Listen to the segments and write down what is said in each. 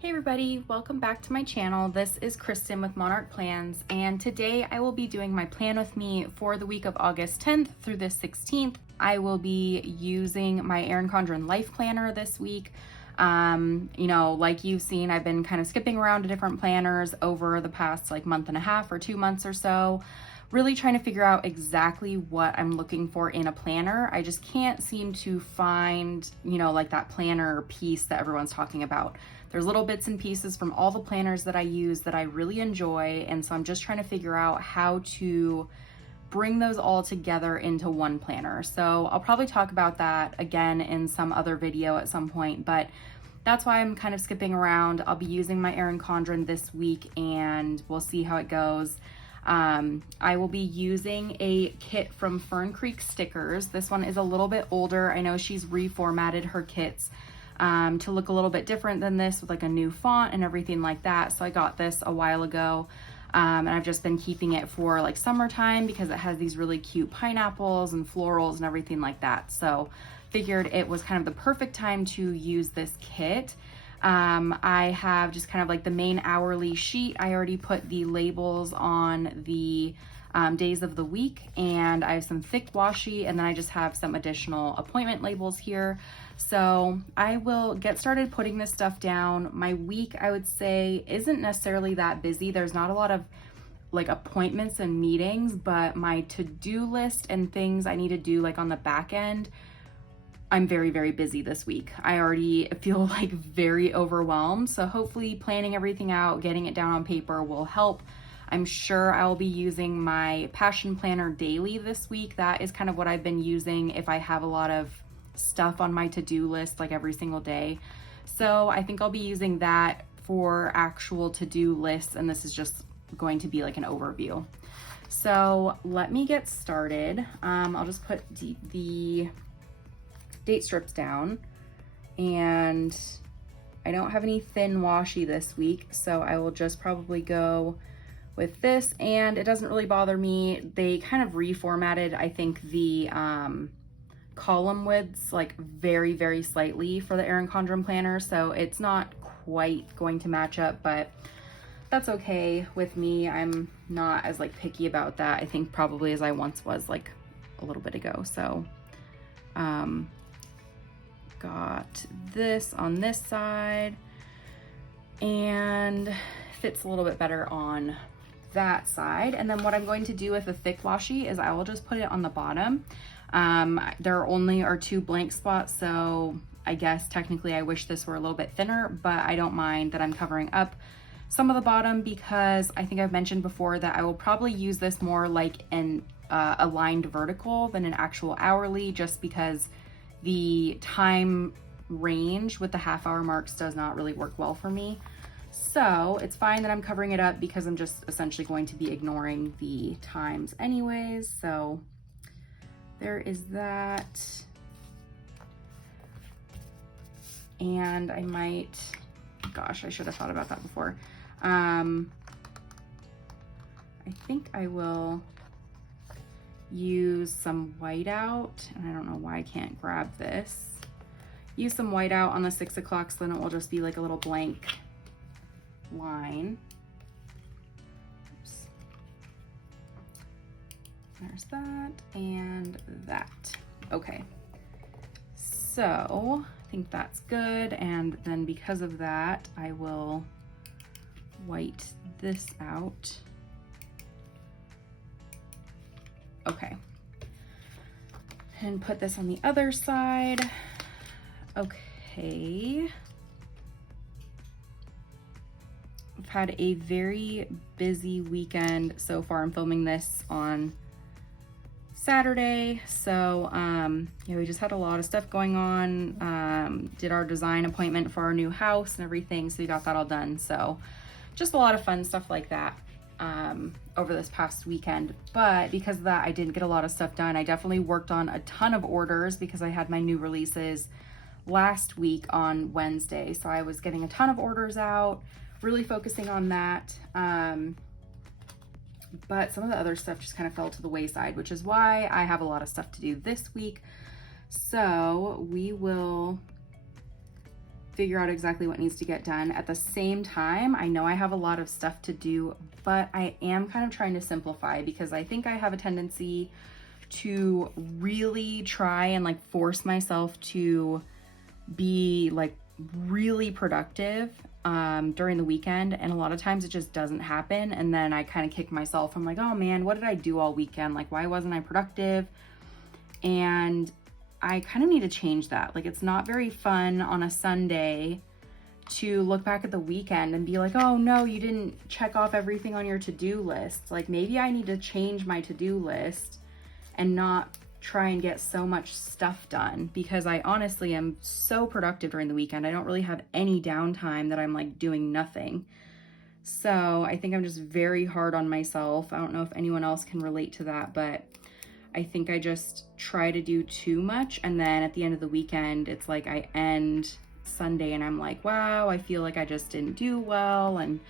Hey everybody, welcome back to my channel. This is Kristen with Monarch Plans, and today I will be doing my plan with me for the week of August 10th through the 16th. I will be using my Erin Condren LifePlanner this week. Like you've seen, I've been kind of skipping around to different planners over the past month and a half or 2 months or so, really trying to figure out exactly what I'm looking for in a planner. I just can't seem to find, that planner piece that everyone's talking about. There's little bits and pieces from all the planners that I use that I really enjoy, and so I'm just trying to figure out how to bring those all together into one planner. So I'll probably talk about that again in some other video at some point, but that's why I'm kind of skipping around. I'll be using my Erin Condren this week and we'll see how it goes. I will be using a kit from Fern Creek Stickers. This one is a little bit older. I know she's reformatted her kits to look a little bit different than this with a new font and everything like that. So I got this a while ago. And I've just been keeping it for summertime because it has these really cute pineapples and florals and everything like that. So figured it was kind of the perfect time to use this kit. I have just kind of the main hourly sheet. I already put the labels on the days of the week, and I have some thick washi, and then I just have some additional appointment labels here. So I will get started putting this stuff down. My week, I would say, isn't necessarily that busy. There's not a lot of appointments and meetings, but my to-do list and things I need to do on the back end, I'm very, very busy this week. I already feel very overwhelmed. So hopefully planning everything out, getting it down on paper will help. I'm sure I'll be using my Passion Planner daily this week. That is kind of what I've been using if I have a lot of stuff on my to-do list every single day. So I think I'll be using that for actual to-do lists, and this is just going to be an overview. So let me get started. I'll just put the date strips down, and I don't have any thin washi this week, so I will just probably go with this, and it doesn't really bother me. They kind of reformatted, I think, the column widths very, very slightly for the Erin Condren planner, so it's not quite going to match up, but that's okay with me. I'm not as picky about that, I think, probably as I once was a little bit ago. So got this on this side and fits a little bit better on that side. And then what I'm going to do with the thick washi is I will just put it on the bottom. There only are 2 blank spots, so I guess technically I wish this were a little bit thinner, but I don't mind that I'm covering up some of the bottom because I think I've mentioned before that I will probably use this more like an aligned vertical than an actual hourly, just because the time range with the half-hour marks does not really work well for me. So it's fine that I'm covering it up because I'm just essentially going to be ignoring the times anyways. So there is that. And I might, gosh, I should have thought about that before. I think I will use some whiteout, and I don't know why I can't grab this. Use some whiteout on the 6 o'clock, so then it will just be a little blank line. Oops. There's that and that. Okay, so I think that's good, and then because of that, I will white this out. Okay, and put this on the other side. Okay. I've had a very busy weekend so far. I'm filming this on Saturday, so yeah, we just had a lot of stuff going on. Did our design appointment for our new house and everything, so we got that all done. So just a lot of fun stuff like that over this past weekend. But because of that, I didn't get a lot of stuff done. I definitely worked on a ton of orders because I had my new releases last week on Wednesday, so I was getting a ton of orders out, really focusing on that. But some of the other stuff just kind of fell to the wayside, which is why I have a lot of stuff to do this week. So we will figure out exactly what needs to get done. At the same time, I know I have a lot of stuff to do, but I am kind of trying to simplify because I think I have a tendency to really try and like force myself to be like really productive during the weekend, and a lot of times it just doesn't happen, and then I kind of kick myself. I'm like, oh man, what did I do all weekend? Like, why wasn't I productive? And I kind of need to change that. Like, it's not very fun on a Sunday to look back at the weekend and be like, oh no, you didn't check off everything on your to-do list. Like, maybe I need to change my to-do list and not try and get so much stuff done, because I honestly am so productive during the weekend. I don't really have any downtime that I'm like doing nothing. So I think I'm just very hard on myself. I don't know if anyone else can relate to that, but I think I just try to do too much, and then at the end of the weekend, it's like I end Sunday and I'm like, wow, I feel like I just didn't do well and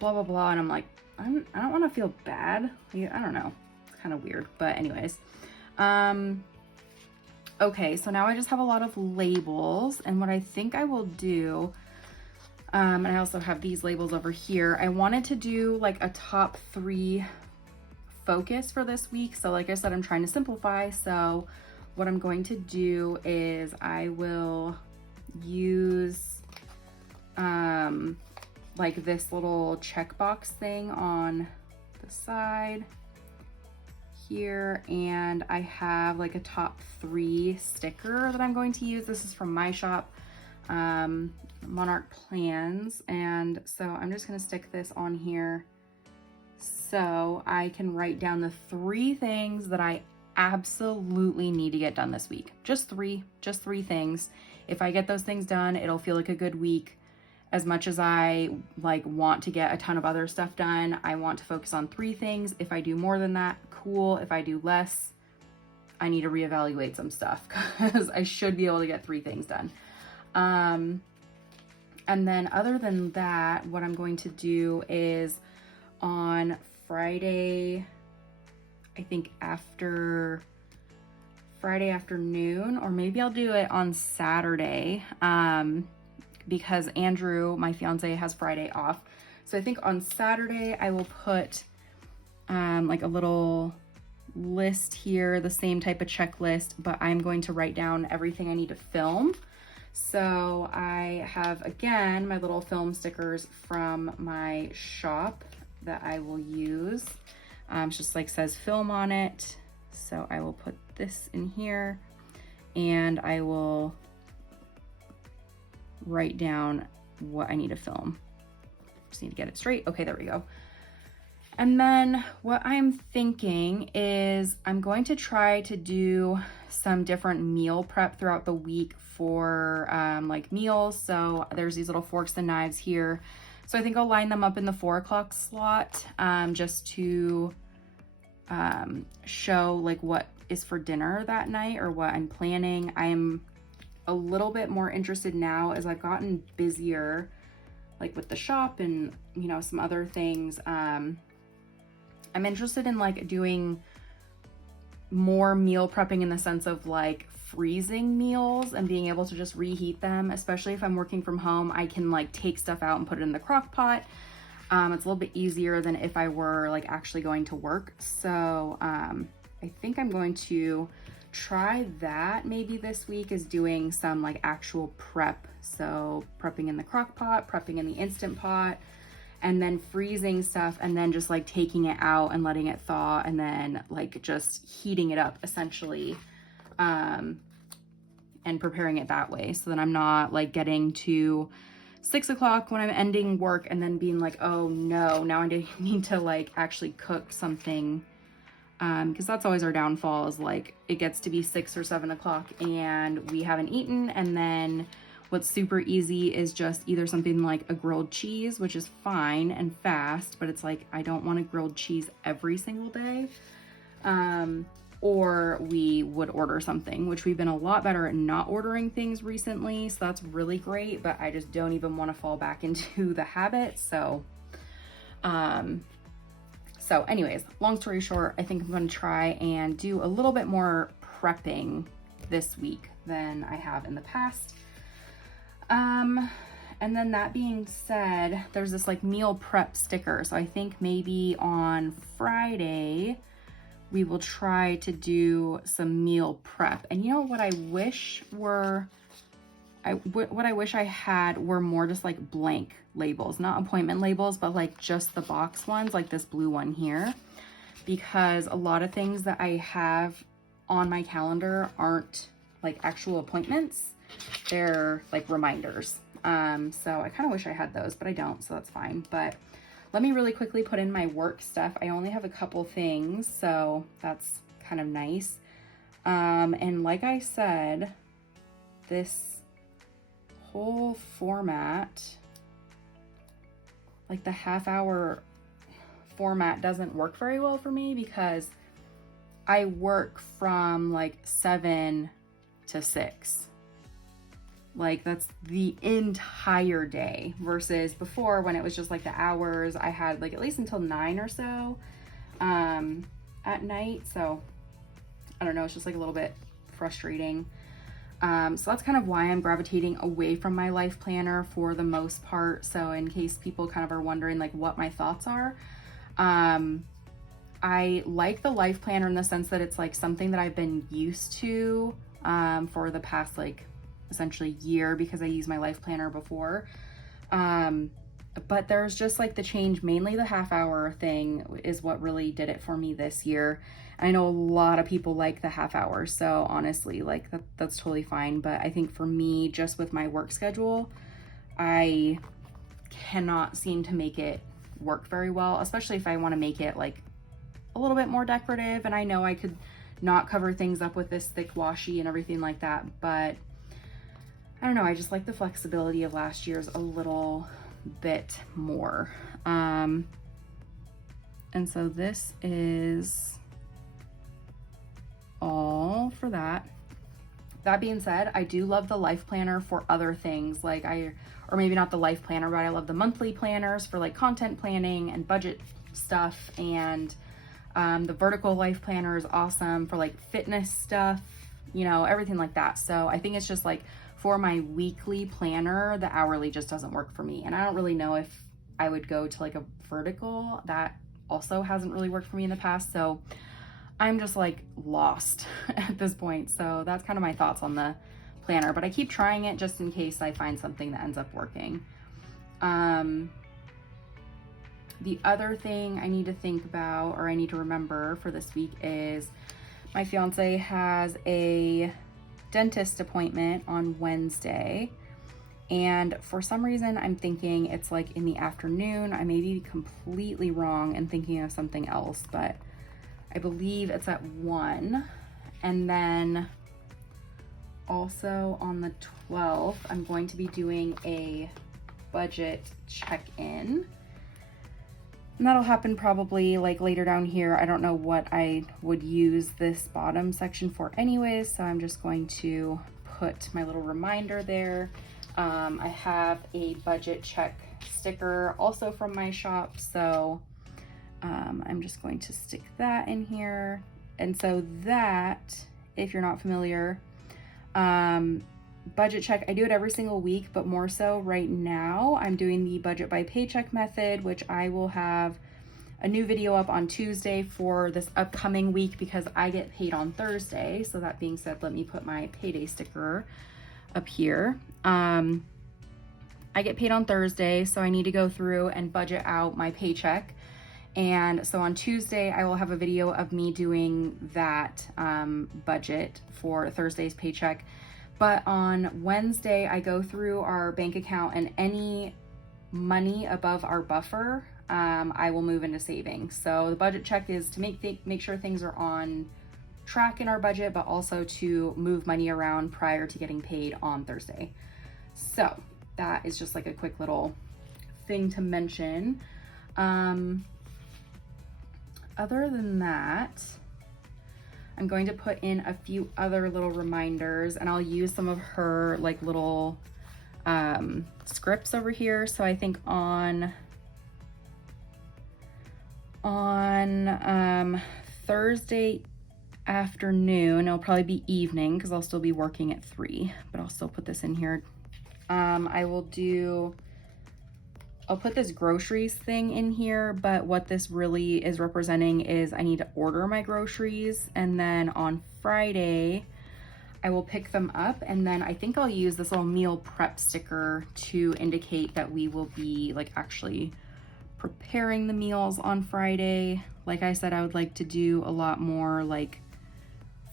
blah, blah, blah. And I'm like, I don't want to feel bad. I don't know. It's kind of weird, but anyways. Okay, so now I just have a lot of labels, and what I think I will do, and I also have these labels over here. I wanted to do like a top 3 focus for this week. So like I said, I'm trying to simplify. So what I'm going to do is I will use like this little checkbox thing on the side here, and I have like a top 3 sticker that I'm going to use. This is from my shop, Monarch Plans, and so I'm just going to stick this on here so I can write down the 3 things that I absolutely need to get done this week. Just three things. If I get those things done, it'll feel like a good week. As much as I like want to get a ton of other stuff done, I want to focus on 3 things. If I do more than that, cool. If I do less, I need to reevaluate some stuff, because I should be able to get 3 things done. And then other than that, what I'm going to do is on Friday, I think after Friday afternoon, or maybe I'll do it on Saturday, because Andrew, my fiance, has Friday off. So I think on Saturday I will put like a little list here, the same type of checklist, but I'm going to write down everything I need to film. So I have, again, my little film stickers from my shop that I will use. It just like says film on it. So I will put this in here, and I will write down what I need to film. Just need to get it straight. Okay, there we go. And then what I'm thinking is I'm going to try to do some different meal prep throughout the week for like meals. So there's these little forks and knives here. So I think I'll line them up in the 4 o'clock slot, just to show like what is for dinner that night or what I'm planning. I'm a little bit more interested now as I've gotten busier, like with the shop and, you know, some other things. I'm interested in like doing more meal prepping in the sense of like freezing meals and being able to just reheat them, especially if I'm working from home. I can like take stuff out and put it in the crock pot. It's a little bit easier than if I were like actually going to work. So I think I'm going to try that maybe this week, is doing some like actual prep. So prepping in the crock pot, prepping in the Instant Pot, and then freezing stuff, and then just like taking it out and letting it thaw, and then like just heating it up essentially, and preparing it that way, so that I'm not like getting to 6 o'clock when I'm ending work and then being like, oh no, now I need to like actually cook something, because that's always our downfall, is like it gets to be 6 or 7 o'clock and we haven't eaten. And then what's super easy is just either something like a grilled cheese, which is fine and fast, but it's like I don't want a grilled cheese every single day, or we would order something, which we've been a lot better at not ordering things recently, so that's really great, but I just don't even want to fall back into the habit. So anyways, long story short, I think I'm going to try and do a little bit more prepping this week than I have in the past. And then that being said, there's this like meal prep sticker. So I think maybe on Friday, we will try to do some meal prep. And you know what I wish were, what I wish I had were more just like blank labels, not appointment labels, but like just the box ones, like this blue one here, because a lot of things that I have on my calendar aren't like actual appointments. They're like reminders. So I kind of wish I had those, but I don't, so that's fine. But let me really quickly put in my work stuff. I only have a couple things, so that's kind of nice. And like I said, this whole format, like the half-hour format, doesn't work very well for me because I work from like 7 to 6. Like that's the entire day versus before when it was just like the hours. I had like at least until 9 or so at night. So I don't know, it's just like a little bit frustrating. So that's kind of why I'm gravitating away from my life planner for the most part. So in case people kind of are wondering like what my thoughts are, I like the life planner in the sense that it's like something that I've been used to for the past like essentially year because I used my life planner before. But there's just like the change, mainly the half-hour thing is what really did it for me this year. I know a lot of people like the half hour, so honestly, like that's totally fine. But I think for me, just with my work schedule, I cannot seem to make it work very well, especially if I want to make it like a little bit more decorative. And I know I could not cover things up with this thick washi and everything like that, but I don't know, I just like the flexibility of last year's a little bit more. And so this is all for that. That being said, I do love the life planner for other things, like or maybe not the life planner, but I love the monthly planners for like content planning and budget stuff. And the vertical life planner is awesome for like fitness stuff, you know, everything like that. So I think it's just like for my weekly planner, the hourly just doesn't work for me. And I don't really know if I would go to like a vertical. That also hasn't really worked for me in the past. So I'm just like lost at this point. So that's kind of my thoughts on the planner, but I keep trying it just in case I find something that ends up working. The other thing I need to think about, or I need to remember for this week, is my fiance has a dentist appointment on Wednesday. And for some reason, I'm thinking it's like in the afternoon. I may be completely wrong and thinking of something else, but I believe it's at 1. And then also on the 12th, I'm going to be doing a budget check-in. And that'll happen probably like later down here. I don't know what I would use this bottom section for anyways, so I'm just going to put my little reminder there. I have a budget check sticker also from my shop, so I'm just going to stick that in here. And so that, if you're not familiar, budget check, I do it every single week, but more so right now I'm doing the budget by paycheck method, which I will have a new video up on Tuesday for this upcoming week because I get paid on Thursday. So that being said, let me put my payday sticker up here. I get paid on Thursday, so I need to go through and budget out my paycheck. And so on Tuesday, I will have a video of me doing that budget for Thursday's paycheck. But on Wednesday, I go through our bank account, and any money above our buffer, I will move into savings. So the budget check is to make sure things are on track in our budget, but also to move money around prior to getting paid on Thursday. So that is just like a quick little thing to mention. Other than that, I'm going to put in a few other little reminders, and I'll use some of her like little scripts over here. So I think on Thursday afternoon, it'll probably be evening because I'll still be working at 3, but I'll still put this in here I'll put this groceries thing in here, but what this really is representing is I need to order my groceries, and then on Friday, I will pick them up, and then I think I'll use this little meal prep sticker to indicate that we will be like actually preparing the meals on Friday. Like I said, I would like to do a lot more like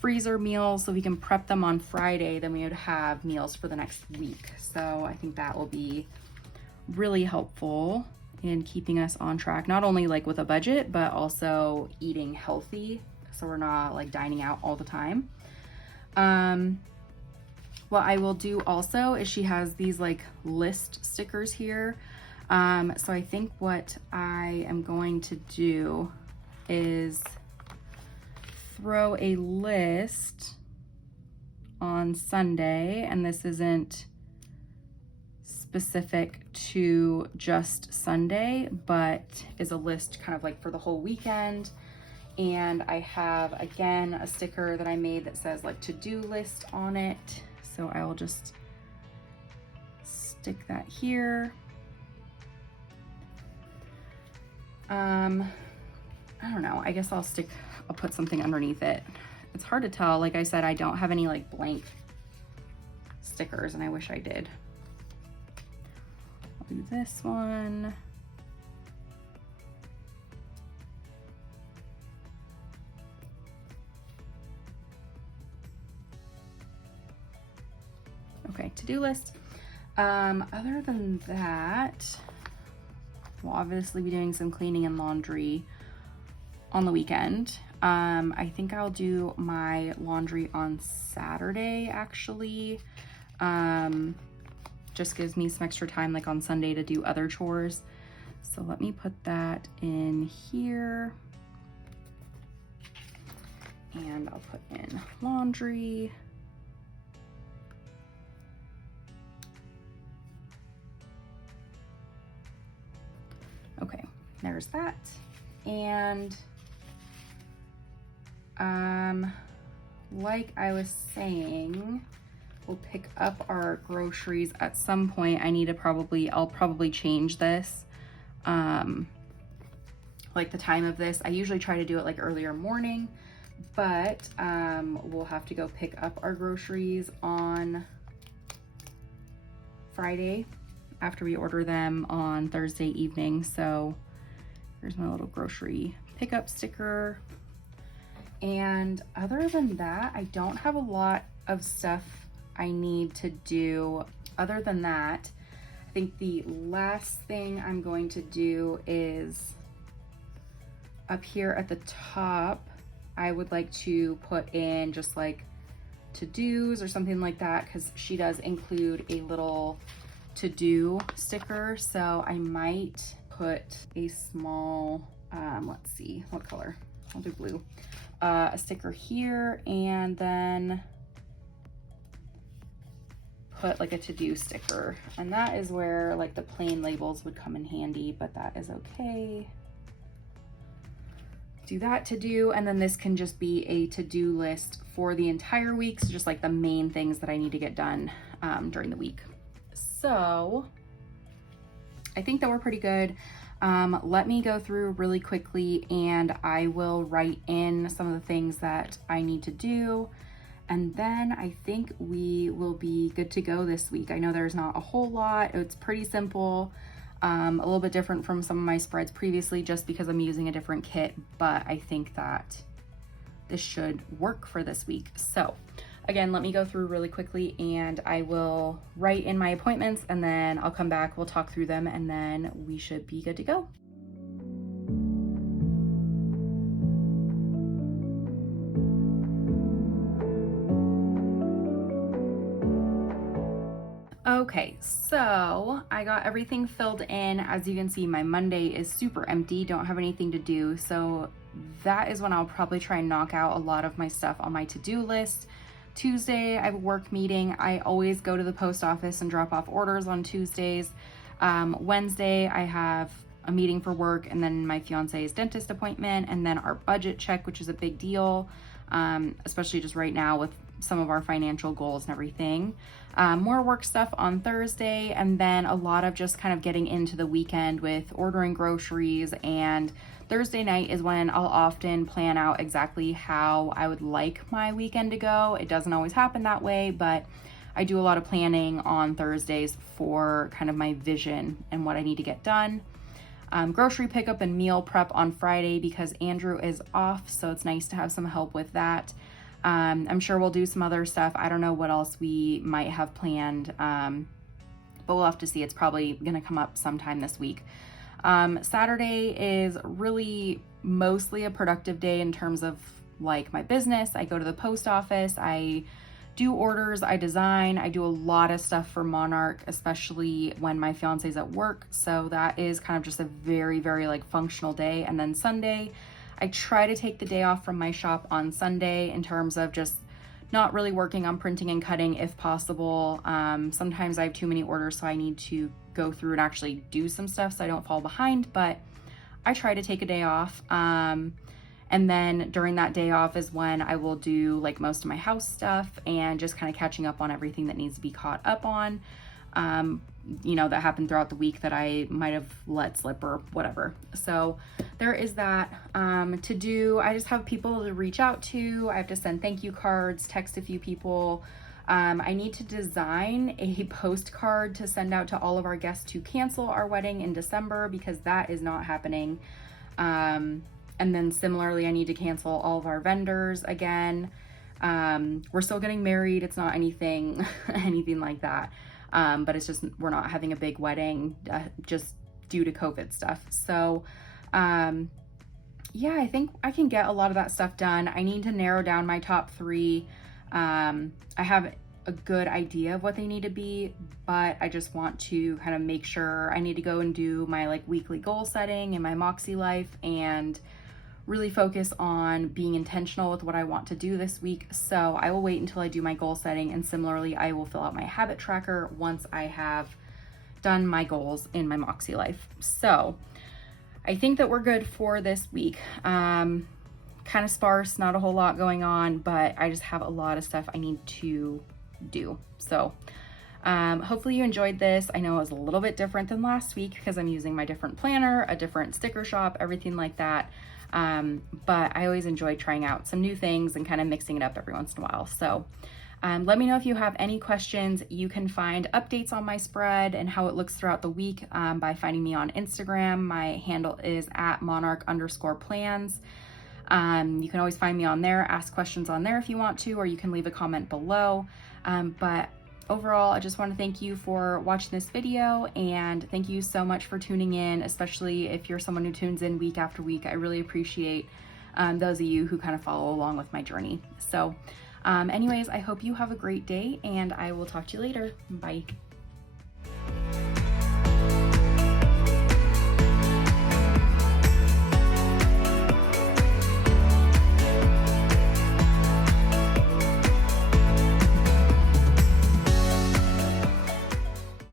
freezer meals so we can prep them on Friday, then we would have meals for the next week. So I think that will be really helpful in keeping us on track, not only like with a budget, but also eating healthy, so we're not like dining out all the time. What I will do also is she has these like list stickers here. So I think what I am going to do is throw a list on Sunday, and this isn't specific to just Sunday, but is a list kind of like for the whole weekend. And I have, again, a sticker that I made that says like to-do list on it. So I will just stick that here. I don't know, I guess I'll put something underneath it. It's hard to tell. Like I said, I don't have any like blank stickers, and I wish I did. I'll do this one. Okay, to-do list. Other than that, we'll obviously be doing some cleaning and laundry on the weekend. I think I'll do my laundry on Saturday, actually. Just gives me some extra time like on Sunday to do other chores. So let me put that in here. And I'll put in laundry. Okay, there's that. And like I was saying, we'll pick up our groceries at some point. I'll probably change this, like the time of this. I usually try to do it like earlier morning, but we'll have to go pick up our groceries on Friday after we order them on Thursday evening. So here's my little grocery pickup sticker. And other than that, I don't have a lot of stuff I need to do. Other than that, I think the last thing I'm going to do is up here at the top, I would like to put in just like to-dos or something like that, because she does include a little to-do sticker. So I might put a small, let's see, what color? I'll do blue. A sticker here, and then put like a to-do sticker. And that is where like the plain labels would come in handy, but that is okay. Do that to do, and then this can just be a to-do list for the entire week. So just like the main things that I need to get done during the week. So I think that we're pretty good. Let me go through really quickly, and I will write in some of the things that I need to do. And then I think we will be good to go this week. I know there's not a whole lot. It's pretty simple, a little bit different from some of my spreads previously, just because I'm using a different kit, but I think that this should work for this week. So again, let me go through really quickly, and I will write in my appointments, and then I'll come back, we'll talk through them, and then we should be good to go. Okay, so I got everything filled in. As you can see, my Monday is super empty, don't have anything to do. So that is when I'll probably try and knock out a lot of my stuff on my to-do list. Tuesday, I have a work meeting. I always go to the post office and drop off orders on Tuesdays. Wednesday, I have a meeting for work, and then my fiance's dentist appointment, and then our budget check, which is a big deal, especially just right now with some of our financial goals and everything. More work stuff on Thursday, and then a lot of just kind of getting into the weekend with ordering groceries. And Thursday night is when I'll often plan out exactly how I would like my weekend to go. It doesn't always happen that way, but I do a lot of planning on Thursdays for kind of my vision and what I need to get done. Grocery pickup and meal prep on Friday because Andrew is off, so it's nice to have some help with that. I'm sure we'll do some other stuff. I don't know what else we might have planned, but we'll have to see. It's probably gonna come up sometime this week. Saturday is really mostly a productive day in terms of like my business. I go to the post office, I do orders, I design, I do a lot of stuff for Monarch, especially when my fiance's at work. So that is kind of just a very, very like functional day. And then Sunday, I try to take the day off from my shop on Sunday in terms of just not really working on printing and cutting if possible. Sometimes I have too many orders, so I need to go through and actually do some stuff so I don't fall behind, but I try to take a day off. And then during that day off is when I will do like most of my house stuff and just kind of catching up on everything that needs to be caught up on, that happened throughout the week that I might have let slip or whatever. So there is that to do. I just have people to reach out to. I have to send thank you cards, text a few people. I need to design a postcard to send out to all of our guests to cancel our wedding in December because that is not happening. And then similarly, I need to cancel all of our vendors again. We're still getting married. It's not anything like that. But it's just, we're not having a big wedding just due to COVID stuff. So, yeah, I think I can get a lot of that stuff done. I need to narrow down my top 3. I have a good idea of what they need to be, but I just want to kind of make sure. I need to go and do my like weekly goal setting in my Moxie life and really focus on being intentional with what I want to do this week. So I will wait until I do my goal setting, and similarly, I will fill out my habit tracker once I have done my goals in my Moxie life. So I think that we're good for this week. Kind of sparse, not a whole lot going on, but I just have a lot of stuff I need to do. So hopefully you enjoyed this. I know it was a little bit different than last week because I'm using my different planner, a different sticker shop, everything like that. But I always enjoy trying out some new things and kind of mixing it up every once in a while. So let me know if you have any questions. You can find updates on my spread and how it looks throughout the week by finding me on Instagram. My handle is @monarch_plans. You can always find me on there, ask questions on there if you want to, or you can leave a comment below. But overall, I just want to thank you for watching this video, and thank you so much for tuning in, especially if you're someone who tunes in week after week. I really appreciate those of you who kind of follow along with my journey. So anyways, I hope you have a great day, and I will talk to you later. Bye.